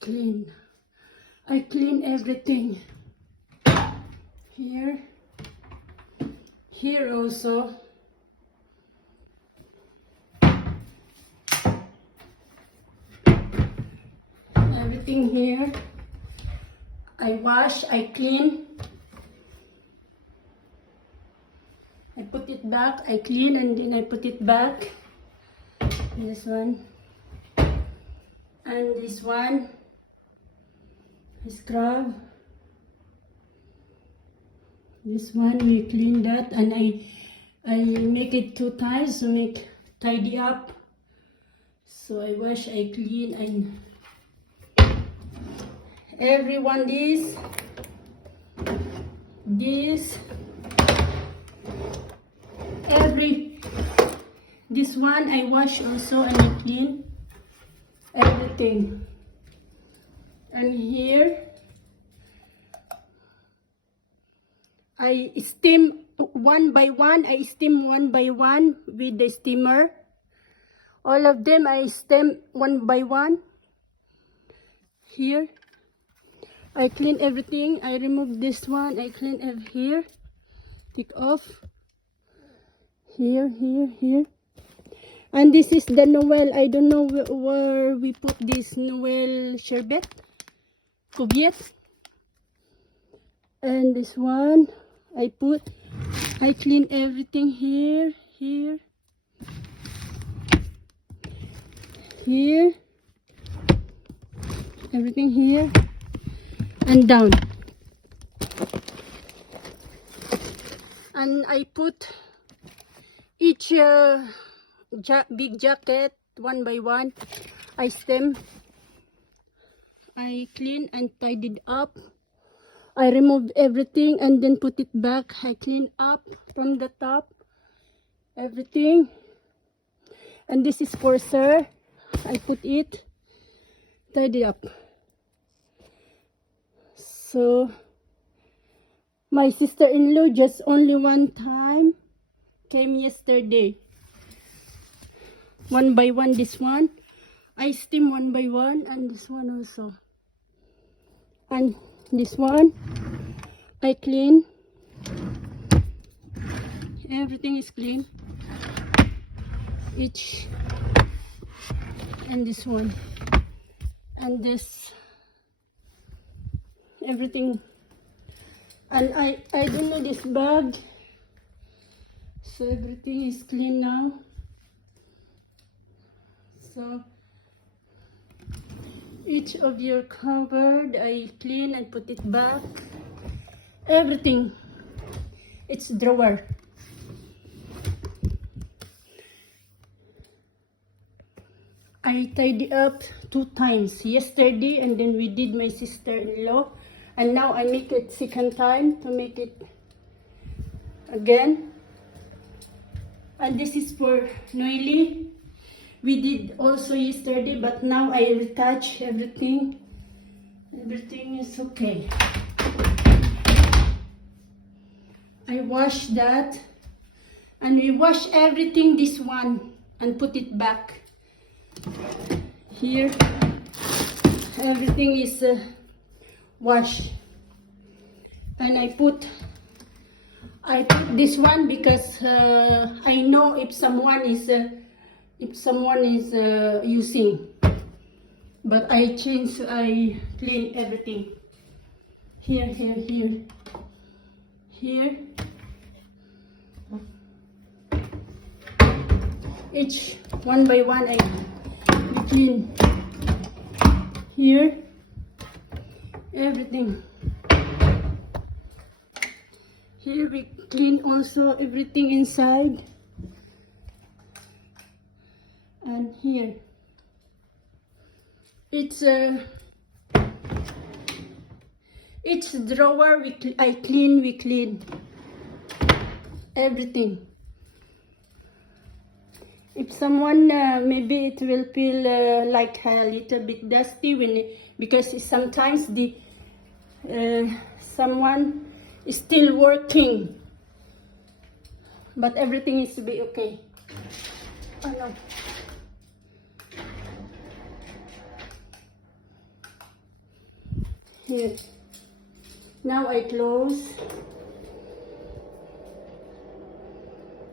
clean. I clean everything. Here. Here also. Everything here. I wash, I clean. I put it back, I clean, and then I put it back. This one. And this one. I scrub. This one we clean that, and I make it 2 times to make tidy up. So I wash, I clean, and everyone this this one I wash also, and I clean everything. And here I steam one by one. I steam one by one with the steamer. All of them I steam one by one. Here I clean everything. I remove this one. I clean here. Take off. Here. And this is the Noel. I don't know where we put this Noel sherbet. Kubyet. And this one I clean everything here. Everything here and down. And I put each big jacket one by one. I stem. I clean and tidied up. I remove everything and then put it back. I clean up from the top. Everything. And this is for sir. I put it. Tidy up. So my sister-in-law just only one time came yesterday. One by one, this one I steam one by one, and this one also, and this one I clean. Everything is clean, each, and this one, and this, everything. And I don't know this bag, so everything is clean now. So each of your cupboard I clean and put it back. Everything, it's drawer. I tidy up 2 times, yesterday, and then we did my sister-in-law, and now I make it 2nd time to make it again. And this is for Noeli. We did also yesterday, but now I retouch everything. Everything is okay. I wash that, and we wash everything, this one, and put it back. Here, everything is washed. And I put this one because I know if someone is using, but I clean everything. Here. Each one by one we clean. Here, everything. Here we clean also everything inside. And here, each drawer we clean everything. If someone maybe it will feel like a little bit dusty because sometimes someone is still working, but everything is to be okay. Oh no. Here. Now I close.